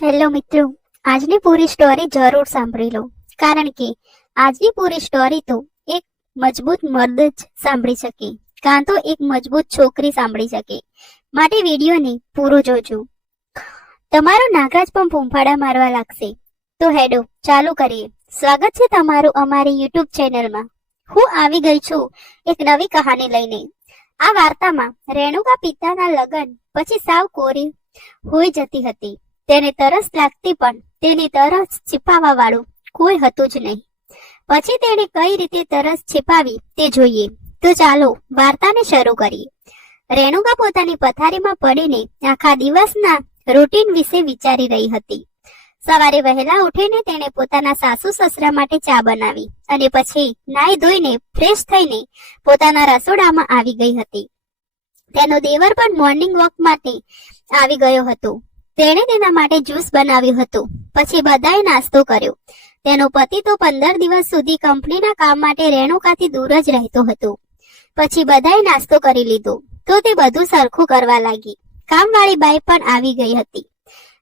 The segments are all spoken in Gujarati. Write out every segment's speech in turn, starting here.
હેલો મિત્રો, આજની પૂરી સ્ટોરી જરૂર સાંભળી લો, કારણ કે આજની પૂરી સ્ટોરી તો એક મજબૂત મર્દ જ સાંભળી શકે, કાં તો એક મજબૂત છોકરી સાંભળી શકે. માટે વિડીયોને પૂરો જોજો. તમારો નાગરાજ પણ ફૂંફાડા મારવા લાગશે. તો હેડો ચાલુ કરીએ. સ્વાગત છે તમારું અમારી યુટ્યુબ ચેનલમાં. હું આવી ગઈ છું એક નવી કહાની લઈને. આ વાર્તામાં રેણુકા પિતાના લગ્ન પછી સાવ કોરી હોઈ જતી હતી. તેને તરસ લાગતી, પણ તેની તરસ छिपावा વાળું કોઈ હતું જ નહીં. પછી તેણે કઈ રીતે તરસ छिपाવી તે જોઈએ. તો ચાલો વાર્તાને શરૂ કરીએ. રેણુકા પોતાની પથારીમાં પડીને આખા દિવસના રૂટીન વિશે વિચારી રહી હતી. સવારે વહેલા ઉઠીને તેણે પોતાના સાસુ સસરા માટે ચા બનાવી અને પછી નાઈ ધોઈને ફ્રેશ થઈને પોતાના રસોડામાં આવી ગઈ હતી. તેનો દેવર પણ મોર્નિંગ વોક માટે આવી ગયો હતો. તેણે તેના માટે જ્યુસ બનાવ્યું હતું. પછી બધાએ નાસ્તો કર્યો. તેનો પતિ તો 15 દિવસ સુધી કંપનીના કામ માટે રેણુકાથી દૂર જ રહેતો હતો. પછી બધાએ નાસ્તો કરી લીધો તો તે બધું સરખું કરવા લાગી. કામવાળી બાઈ પણ આવી ગઈ હતી.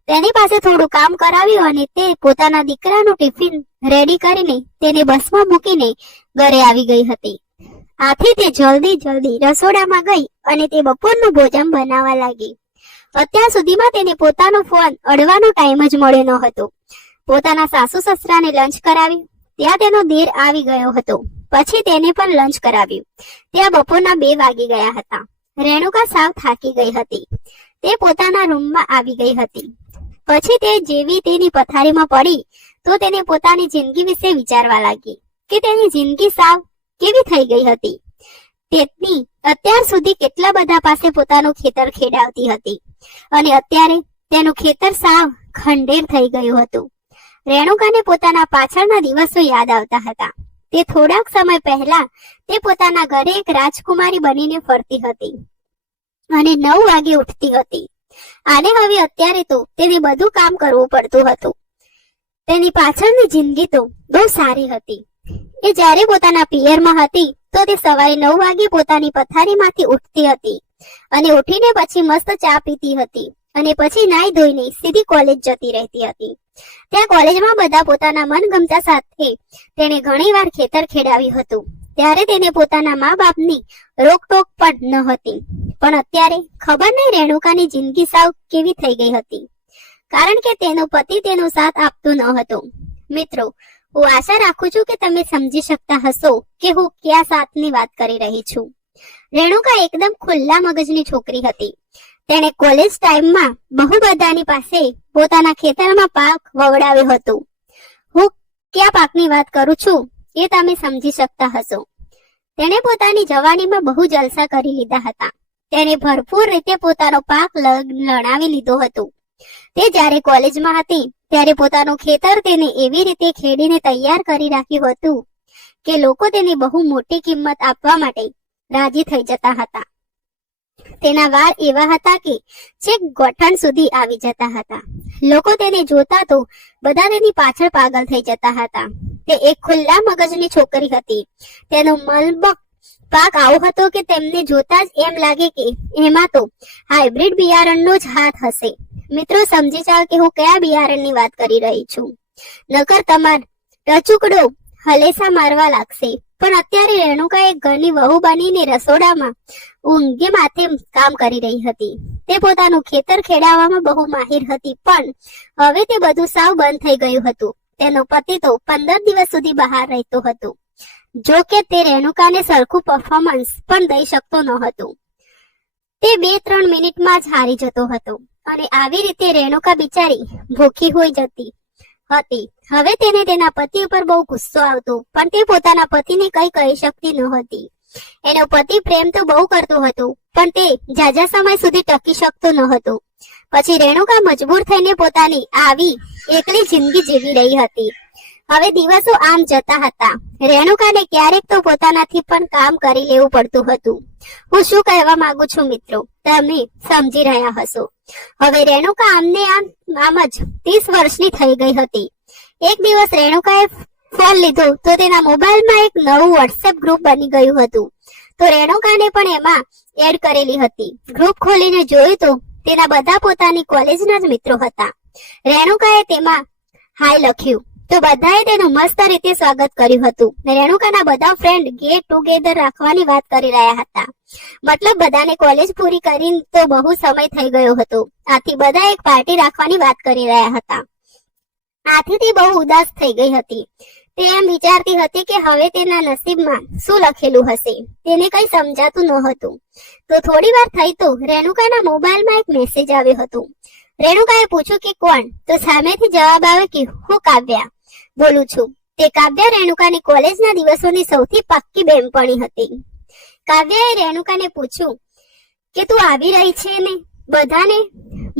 તેની પાસે થોડું કામ કરાવ્યું અને તે પોતાના દીકરાનું ટિફિન રેડી કરીને તેને બસમાં મૂકીને ઘરે આવી ગઈ હતી. આથી તે જલ્દી રસોડામાં ગઈ અને તે બપોરનું ભોજન બનાવવા લાગી. અત્યાર સુધીમાં તેને પોતાનો ફોન અડવાનો ટાઈમ જ મળ્યો ન હતો. પોતાના સાસુ સસરાને લંચ કરાવ્યું. ત્યાં તેનો દેર આવી ગયો હતો. પછી તેને પણ લંચ કરાવ્યું. ત્યાં બપોરના 2 વાગી ગયા હતા. રેણુકા સાવ થાકી ગઈ હતી. તે પોતાના રૂમમાં આવી ગઈ હતી. પછી તે જેવી તેની પથારીમાં પડી તો તેને પોતાની જિંદગી વિશે વિચારવા લાગી કે તેની જિંદગી સાવ કેવી થઈ ગઈ હતી. તેની અત્યાર સુધી કેટલા બધા પાસે પોતાનું ખેતર ખેડાવતી હતી અને અત્યારે તેનું ખેતર સાવ ખંડેર થઈ ગયું હતું. રેણુકાને પોતાના પાછળના દિવસો યાદ આવતા હતા. તે થોડાક સમય પહેલા તે પોતાના ઘરે એક રાજકુમારી બનીને ફરતી હતી અને 9 વાગે ઉઠતી હતી. આને હવે અત્યારે તો તેને બધું કામ કરવું પડતું હતું. તેની પાછળની જિંદગી તો બહુ સારી હતી. એ જ્યારે પોતાના પિયરમાં હતી તો તે સવારે 9 વાગે પોતાની પથારીમાંથી ઉઠતી હતી અને ઉઠીને પછી મસ્ત ચા પીતી હતી અને પછી નાઈ ધોઈને સીધી કોલેજ જતી રહેતી હતી. ત્યાં કોલેજમાં બધા પોતાના મનગમતા સાથે તેને ઘણીવાર ખેતર ખેડાવ્યું હતું. ત્યારે તેને પોતાના મા બાપની રોકટોક પણ ન હતી. પણ અત્યારે ખબર નહીં રેણુકાની જિંદગી સાવ કેવી થઈ ગઈ હતી, કારણ કે તેનો પતિ તેનો સાથ આપતો ન હતો. મિત્રો, હું આશા રાખું છું કે તમે સમજી શકતા હશો કે હું કયા સાથની વાત કરી રહી છું. રેણુકા એકદમ ખુલ્લા મગજની છોકરી હતી. તેણે કોલેજ ટાઈમમાં બહુ બધાની પાસે પોતાના ખેતરમાં પાક વવડાવ્યો હતો. હું કયા પાકની વાત કરું છું એ તમે સમજી શકતા હશો. તેણે પોતાની જવાનીમાં બહુ જલસા કરી લીધા હતા. તેણે ભરપૂર રીતે પોતાનો પાક લણાવી લીધો હતો. તે જ્યારે કોલેજમાં હતી ત્યારે પોતાનું ખેતર તેને એવી રીતે ખેડીને તૈયાર કરી રાખ્યું હતું કે લોકો તેની બહુ મોટી કિંમત આપવા માટે રાજી થઈ જતા હતા. તેના વાળ એવા હતા કે છેક ગોઠણ સુધી આવી જતા હતા. લોકો તેને જોતા તો બધા તેની પાછળ પાગલ થઈ જતા હતા. તે એક ખુલ્લા મગજની છોકરી હતી. તેનો મલબક પાક આવો હતો કે તેમને જોતા જ એમ લાગે કે એમાં તો હાઇબ્રિડ બિયારણનો જ હાથ હશે. મિત્રો, સમજી જાઓ કે હું કયા બિયારણની વાત કરી રહી છું, નકર તમાર ટચુકડો હલેસા મારવા લાગશે. પણ અત્યારે રેણુકા એક ઘરની વહુ બનીને રસોડામાં ઊંઘે માથે કામ કરી રહી હતી. તે પોતાનું ખેતર ખેડાવવામાં બહુ માહિર હતી, પણ હવે તે બધું સાવ બંધ થઈ ગયું હતું. તેનો પતિ તો 15 દિવસ સુધી બહાર રહેતો હતો. જો કે તે રેણુકાને સરખું પરફોર્મન્સ પણ દઈ શકતો ન હતો. તે 2-3 મિનિટમાં જ હારી જતો હતો અને આવી રીતે રેણુકા બિચારી ભૂખી હોઈ જતી હતી. હવે તેને તેના પતિ ઉપર બહુ ગુસ્સો આવતો, પણ તે પોતાના પતિને કંઈ કહી શકતી ન હતી. એનો પતિ પ્રેમ તો બહુ કરતો હતો, પણ તે ઝાઝા સમય સુધી ટકી શકતો ન હતો. પછી રેણુકા મજબૂર થઈને પોતાની આવી એકલી જિંદગી જીવી રહી હતી. હવે દિવસો આમ જતા હતા. રેણુકાને ક્યારેક તો પોતાનાથી પણ કામ કરી લેવું પડતું હતું. હું શું કહેવા માંગુ છું મિત્રો, તમે સમજી રહ્યા હશો. હવે રેણુકા આમ જ 30 વર્ષની થઈ ગઈ હતી. એક દિવસ રેણુકાએ ફોન લીધો તો તેના મોબાઈલમાં એક નવું વોટ્સએપ ગ્રુપ બની ગયું હતું. તો રેણુકાને પણ એમાં એડ કરેલી હતી. ગ્રુપ ખોલીને જોયું તો તેના બધા પોતાની કોલેજના જ મિત્રો હતા. રેણુકાએ તેમાં હાય લખ્યું તો બધાએ તેનું મસ્ત રીતે સ્વાગત કર્યું હતું. રેણુકાના બધા ફ્રેન્ડ ગેટ ટુગેધર રાખવાની વાત કરી રહ્યા હતા. મતલબ બધાને કોલેજ પૂરી કરીને તો બહુ સમય થઈ ગયો હતો. આથી બધા એક પાર્ટી રાખવાની વાત કરી રહ્યા હતા. આથી તે બહુ ઉદાસ થઈ ગઈ હતી. તે એમ વિચારતી હતી કે હવે તેના નસીબમાં શું લખેલું હશે. તેને કંઈ સમજાતું ન હતું. તો થોડી વાર થઈ તો રેણુકાના મોબાઈલમાં એક મેસેજ આવ્યો હતો. રેણુકાએ પૂછ્યું કે કોણ? તો સામેથી જવાબ આવ્યો કે હું કાવ્યા બોલું છું. તે કાવ્યા રેણુકાની કોલેજના દિવસોની સૌથી પાક્કી બહેનપણી હતી. કાવ્યાએ રેણુકાને પૂછ્યું કે તું આવી રહી છે ને? બધાને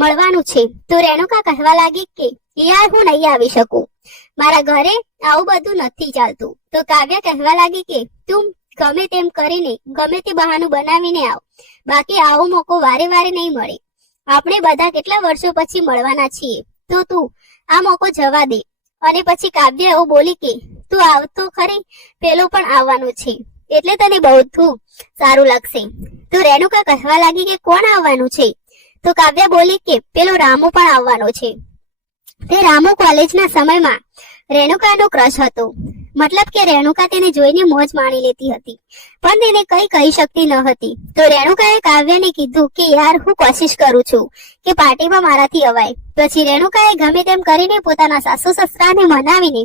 મળવાનું છે. તો રેણુકા કહેવા લાગી કે યાર હું નહીં આવી શકું, મારા ઘરે આવું બધું નથી ચાલતું. તો કાવ્યા કહેવા લાગી કે તું ગમે તેમ કરીને ગમે તે બહાનું બનાવીને આવ, બાકી આવો મોકો વારે વારે નહીં મળે. આપણે બધા કેટલા વર્ષો પછી મળવાના છીએ, તો તું આ મોકો જવા દે. અને પછી કાવ્ય એવું બોલી કે તું આવતો ખરી, પેલો પણ આવવાનું છે એટલે તને બહુ સારું લાગશે. તો રેણુકા કહેવા લાગી કે કોણ આવવાનું છે? તો કાવ્ય બોલી કે પેલો રામુ પણ આવવાનો છે. તે રામુ કોલેજના સમયમાં રેણુકાનો ક્રશ હતો. મતલબ કે રેણુકા તેને જોઈને મોજ માણી લેતી હતી, પણ તેને કંઈ કહી શકતી ન હતી. તો રેણુકાએ કાવ્યને કીધું કે યાર હું કોશિશ કરું છું કે પાર્ટીમાં મારાથી અવાય. પછી રેણુકાએ ગમે તેમ કરીને પોતાના સાસુ સસરાને મનાવીને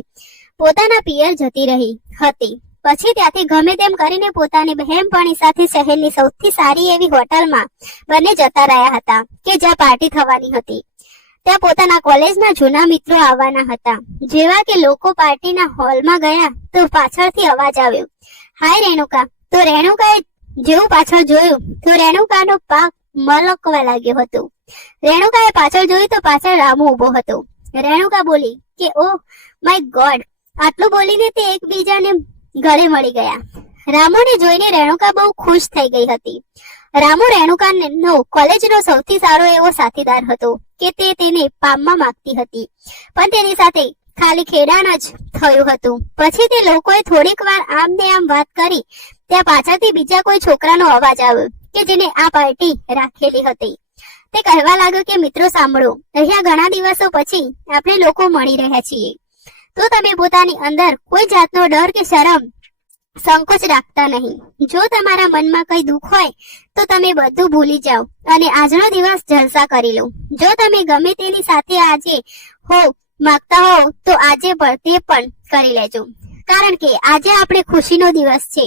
પોતાના પિયર જતી રહી હતી. પછી ત્યાંથી ગમે તેમ કરીને પોતાની બહેનપણી સાથે શહેરની સૌથી સારી એવી હોટલમાં બંને જતા રહ્યા હતા કે જ્યાં પાર્ટી થવાની હતી. ત્યાં પોતાના કોલેજના જૂના મિત્રો આવવાના હતા. જેવા કે લોકો પાર્ટીના હોલમાં ગયા તો પાછળથી અવાજ આવ્યો, હાય રેણુકા. તો રેણુકાએ જેવું પાછળ જોયું તો રેણુકાનો પાક મલકવા લાગ્યો હતો. રેણુકાએ પાછળ જોયું તો પાછળ રામુ ઉભો હતો. રેણુકા બોલી કે ઓહ માય ગોડ. આટલું બોલીને તે એકબીજાને ગળે મળી ગયા. રામુને જોઈને રેણુકા બહુ ખુશ થઈ ગઈ હતી. રામુ રેણુકાનો કોલેજનો સૌથી સારો એવો સાથીદાર હતો કે તે તેને પામવા માંગતી હતી, પણ તેની સાથે ખાલી ખેડાણ જ થયું હતું. પછી તે લોકોએ થોડીક વાર આમ ને આમ વાત કરી. ત્યાં પાછળથી બીજા કોઈ છોકરાનો અવાજ આવ્યો કે જેને આ પાર્ટી રાખેલી હતી. તે કહેવા લાગ્યો કે મિત્રો સાંભળો, અહીંયા ઘણા દિવસો પછી આપણે લોકો મળી રહ્યા છીએ, તો તમે પોતાની અંદર કોઈ જાતનો ડર કે શરમ સંકોચ રાખતા નહીં. જો તમારા મનમાં કઈ દુઃખ હોય તો તમે બધું ભૂલી જાઓ અને આજનો દિવસ જલસા કરી લો. જો તમે ગમે તેની સાથે આજે હો માંગતા હો તો આજે પણ તે પણ કરી લેજો, કારણ કે આજે આપણે ખુશીનો દિવસ છે.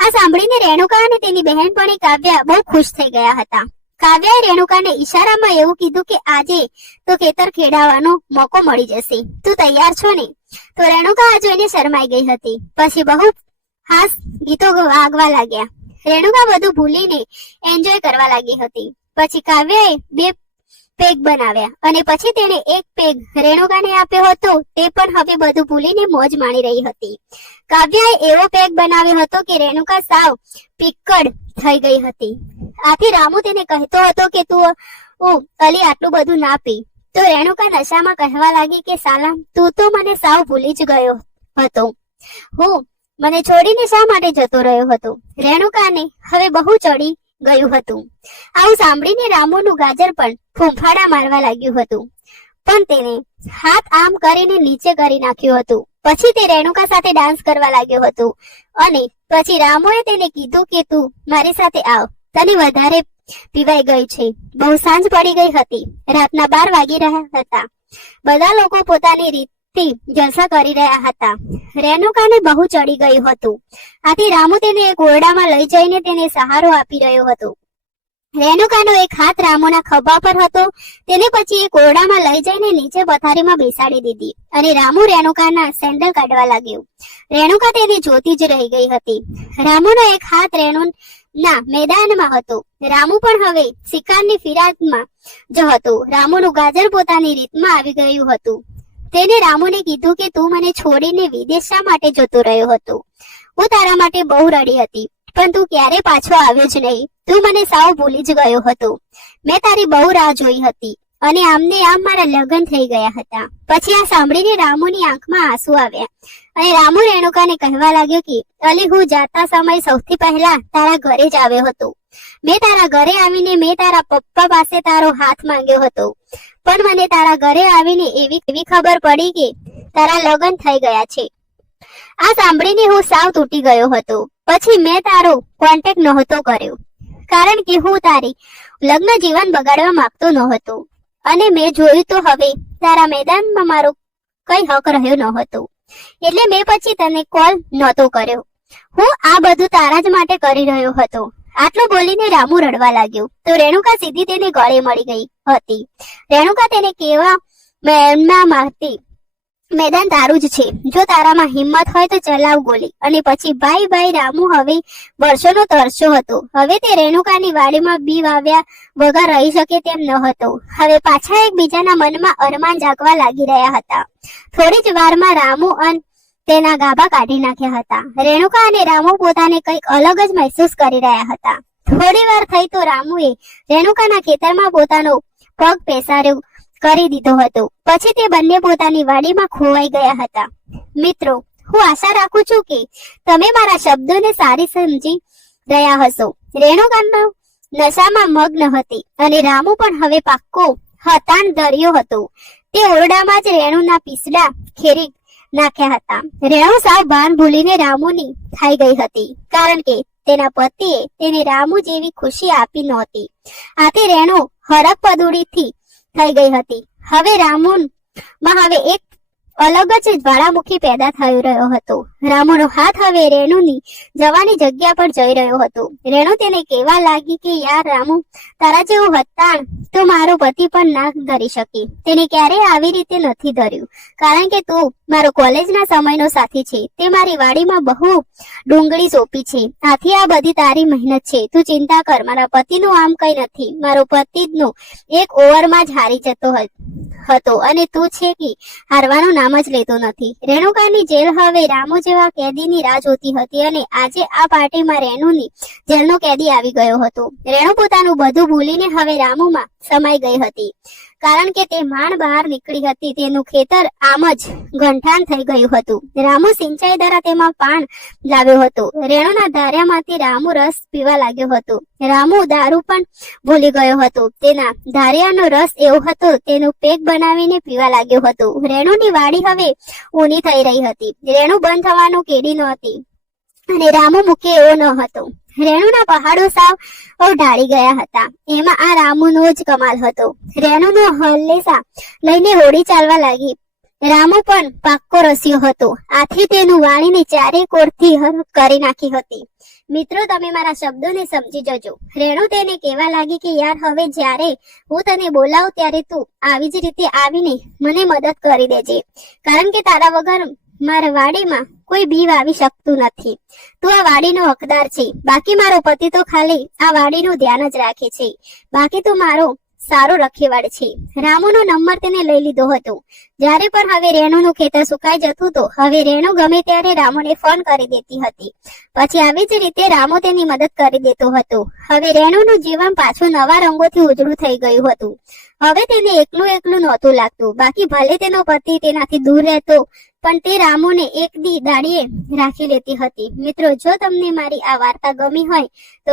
આ સાંભળીને રેણુકા અને તેની બહેનપણી કાવ્યા બહુ ખુશ થઈ ગયા હતા. કાવ્યાએ રેણુકાને ઈશારામાં એવું કીધું કે આજે તો ખેતર ખેડાવાનો મોકો મળી જશે, તું તૈયાર છો ને? તો રેણુકા આ જોઈને શરમાઈ ગઈ હતી. પછી બહુ ખાસ ગીતો વાગવા લાગ્યા. રેણુકા બધું ભૂલીને એન્જોય કરવા લાગી હતી. પછી કાવ્યાએ 2 પેગ બનાવ્યા અને પછી તેણે એક પેગ રેણુકાને આપ્યો હતો. તે પણ હવે બધું ભૂલીને મોજ માણી રહી હતી. કાવ્યાએ એવો પેગ બનાવ્યો હતો કે રેણુકા સાવ પીકડ થઈ ગઈ હતી. આથી રામુ તેને કહેતો હતો કે તું અલી આટલું બધું ના પી. તો રેણુકા નશામાં કહેવા લાગી કે સાલા તું તો મને સાવ ભૂલી જ ગયો હતો. હું મને છોડીને શા માટે જતો રહ્યો હતો? રેણુકાને હવે બહુ ચડી ગયું હતું. આવું સાંભળીને રામુનું ગાજર પણ ફૂંફાડા મારવા લાગ્યું હતું, પણ તેને હાથ આમ કરીને નીચે કરી નાખ્યું હતું. પછી તે રેણુકા સાથે ડાન્સ કરવા લાગ્યો હતો અને પછી રામુએ તેને કીધું કે તું મારી સાથે આવ, તને વધારે પીવાઈ ગઈ છે. બહુ સાંજ પડી ગઈ હતી. રાતના 12 વાગી રહ્યા હતા. બધા લોકો પોતાની રીતથી જલસા કરી રહ્યા હતા. રેણુકાને બહુ ચડી ગયું હતું. આથી રામુ તેને એક ઓરડામાં લઈ જઈને તેને સહારો આપી રહ્યો હતો. રેણુકાનો એક હાથ રામુના ખભા પર હતો. તેને પછી એક ઓરડામાં લઈ જઈને નીચે પથારીમાં બેસાડી દીધી અને રામુ રેણુકાના સેન્ડલ કાઢવા લાગ્યો. રેણુકા તેને જોતી જ રહી ગઈ હતી. રામુનો એક હાથ રેણુના મેદાનમાં હતો. રામુ પણ હવે શિકારની ફિરાદમાં જ હતો. રામુનું ગાજર પોતાની રીતમાં આવી ગયું હતું. તેને રામુને કીધું કે તું મને છોડીને વિદેશ શા માટે જતો રહ્યો હતો? હું તારા માટે બહુ રડી હતી, પણ તું ક્યારે પાછો આવ્યો જ નહીં. તું મને સાવ ભૂલી જ ગયો હતો. મેં તારી બહુ રાહ જોઈ હતી અને આમને આમ મારા લગ્ન થઈ ગયા હતા. પછી આ સાંભળીને રામુની આંખમાં આંસુ આવ્યા અને રામુ રેણુકાને કહેવા લાગ્યો કે અલી હું જાતા સમય સૌથી પહેલા તારા ઘરે જ આવ્યો હતો. મેં તારા ઘરે આવીને મેં તારા પપ્પા પાસે તારો હાથ માંગ્યો હતો પણ મને તારા ઘરે આવીને એવી ખબર પડી કે તારા લગ્ન થઈ ગયા છે. આ સાંભળીને હું સાવ તૂટી ગયો હતો. પછી મેં તારો કોન્ટેક્ટ નહોતો કર્યો, કારણ કે હું તારી લગ્ન જીવન બગાડવા માંગતો નહોતો. અને મેં જોયું તો હવે તારા મેદાનમાં મારો કઈ હક રહ્યો નહોતો, એટલે મેં પછી તને કોલ નહોતો કર્યો. હું આ બધું તારા જ માટે કરી રહ્યો હતો. આટલું બોલીને રામુ રડવા લાગ્યો તો રેણુકા સીધી તેને ગળે મળી ગઈ હતી. રેણુકા તેને કેવા મેદાનમાં મારતી, મેદાન તારું જ છે, જો તારામાં હિંમત હોય તો ચલાવ ગોલી. અને પછી ભાઈ ભાઈ રામુ હવે વર્ષોનો તરસ્યો હતો. હવે તે રેણુકાની વાડીમાં બી વાવ્યા વગર રહી શકે તેમ ન હતો. હવે પાછા એકબીજાના મનમાં અરમાન જાગવા લાગી રહ્યા હતા. થોડી જ વારમાં રામુ અને તેના ગાભા કાઢી નાખ્યા હતા. રેણુકા અને રામુ પોતાને કંઈક અલગ જ મહેસૂસ કરી રહ્યા હતા. થોડી વાર થઈ તો રામુએ રેણુકાના ખેતરમાં પોતાનો પગ પેસાર્યો કરી દીધો હતો. પછી તે બંને પોતાની વાડીમાં ખોવાઈ ગયા હતા. મિત્રો, હું આશા રાખું છું કે તમે મારા શબ્દોને સારી સમજી રહ્યા હશો. રેણુકાના નશામાં મગ્ન હતી અને રામુ પણ હવે પાક્કો હતાણ ધર્યો હતો. તે ઓરડામાં જ રેણુના પીસડા ખેરી નાખ્યા હતા. રેણુ સાવ ભાન ભૂલીને રામુની થઈ ગઈ હતી, કારણ કે તેના પતિએ તેને રામુ જેવી ખુશી આપી નહોતી. આથી રેણુ હરખ પદુડીથી થઈ ગઈ હતી. હવે રામુમાં હવે એક અલગ જ જ્વાળામુખી પેદા થઈ રહ્યો હતો. રામુનો હાથ હવે રેણુની જવાની જગ્યા પર જઈ રહ્યો હતો. રેણુ તેને કહેવા લાગી કે યાર રામુ, તારા જેવું હતાણ તો મારો પતિ પણ ના ધરી શકી. તેને ક્યારેય આવી રીતે નથી ધર્યું, કારણ કે તું મારો કોલેજના સમયનો સાથી છે. તે મારી વાડીમાં બહુ ડુંગળી સોંપી છે. આથી આ બધી તારી મહેનત છે. તું ચિંતા કર, મારા પતિનું આમ કઈ નથી. મારો પતિનો એક ઓવરમાં જ હારી જતો હતો અને તું છે કે હારવાનું નામ જ લેતો નથી. રેણુકાની જેલ હવે રામુ જેવા કેદીની રાહ જોતી હતી અને આજે આ પાર્ટીમાં રેણુની જેલનો કેદી આવી ગયો હતો. રેણુ પોતાનું બધું ભૂલીને હવે રામુમાં સમાઈ ગઈ હતી, કારણ કે તે માંડ બહાર નીકળી હતી. તેનું ખેતર આમ જ ગંઠાણ થઈ ગયું હતું. રામુ સિંચાઈ દ્વારા તેમાં પાણ લાવ્યો હતો. રેણુના ધાર્યામાંથી રામુ રસ પીવા લાગ્યો હતો. રામુ દારૂ પણ ભૂલી ગયો હતો. તેના ધાર્યાનો રસ એવો હતો, તેનું પેક બનાવીને પીવા લાગ્યો હતો. રેણુની વાડી હવે ઊની થઈ રહી હતી. રેણુ બંધ થવાનું કેડી નહોતી અને રામુ મૂકે એવો ન હતો. રેણુના પહાડો સાવ ઢાળી ગયા હતા. એમાં આ રામુનો જ કમાલ હતો. રેણુનો હલ્લેસા લઈને હોડી ચાલવા લાગી. રામુ પણ પાક્કો રસ્યો હતો. આથી તેનું વાણીને ચારે કોરથી કરી નાખી હતી. મિત્રો, તમે મારા શબ્દોને સમજી જજો. રેણુ તેને કહેવા લાગી કે યાર, હવે જ્યારે હું તને બોલાવું ત્યારે તું આવી જ રીતે આવીને મને મદદ કરી દેજે, કારણ કે તારા વગર મારા વાડીમાં કોઈ બી વાવી શકતું નથી. તું આ વાડીનો હકદાર છે. બાકી મારો પતિ તો ખાલી આ વાડીનું ધ્યાન જ રાખે છે. બાકી તું મારો સારો રખેવાળ છે. રામુનો નંબર તેને લઈ લીધો હતો. જ્યારે પણ હવે રેણુનું ખેતર સુકાઈ જતું તો હવે રેણુ ગમે ત્યારે રામુને ફોન કરી દેતી હતી. પછી આવી જ રીતે રામુ તેની મદદ કરી દેતો હતો. હવે રેણુનું જીવન પાછું નવા રંગોથી ઉજળું થઈ ગયું હતું. હવે તેને એકલું નહોતું લાગતું. બાકી ભલે તેનો પતિ તેનાથી દૂર રહેતો, પણ તે રામુને એક દી દાડીએ રાખી લેતી હતી. મિત્રો, જો તમને મારી આ વાર્તા ગમી હોય તો